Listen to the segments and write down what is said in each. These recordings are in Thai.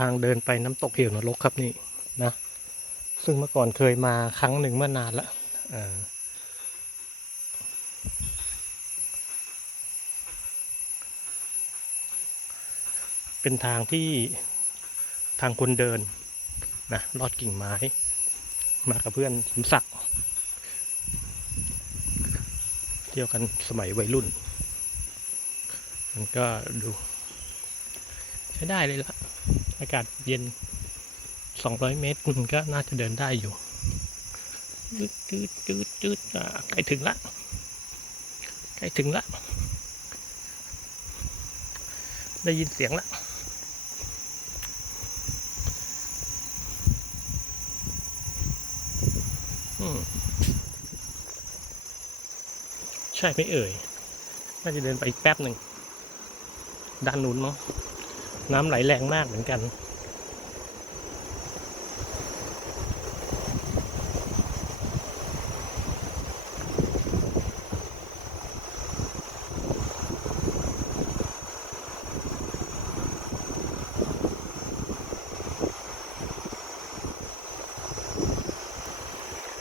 ทางเดินไปน้ำตกเหวนรกครับนี่นะ ซึ่งเมื่อก่อนเคยมาครั้งหนึ่งเมื่อนานละเออเป็นทางที่ทางคนเดินนะลอดกิ่งไม้ มากับเพื่อนสมศักดิ์เที่ยวกันสมัยวัยรุ่น มันก็ดู ใช้ได้เลยละ อากาศเย็น 200 เมตรมันก็น่าจะเดินได้อยู่จืดจืดจืดจืดใกล้ถึงละใกล้ถึงละได้ยินเสียงละใช่ไหมเอ่ย น่าจะเดินไปอีกแป๊บหนึ่งด้านนู้นมั้ง น้ำไหลแรงมากเหมือนกัน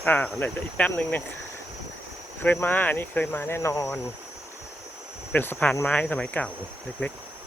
อ่าเดี๋ยวอีกแป๊บหนึ่งเนี่ยเคยมา อันนี้เคยมาแน่นอน เป็นสะพานไม้สมัยเก่า เล็กๆ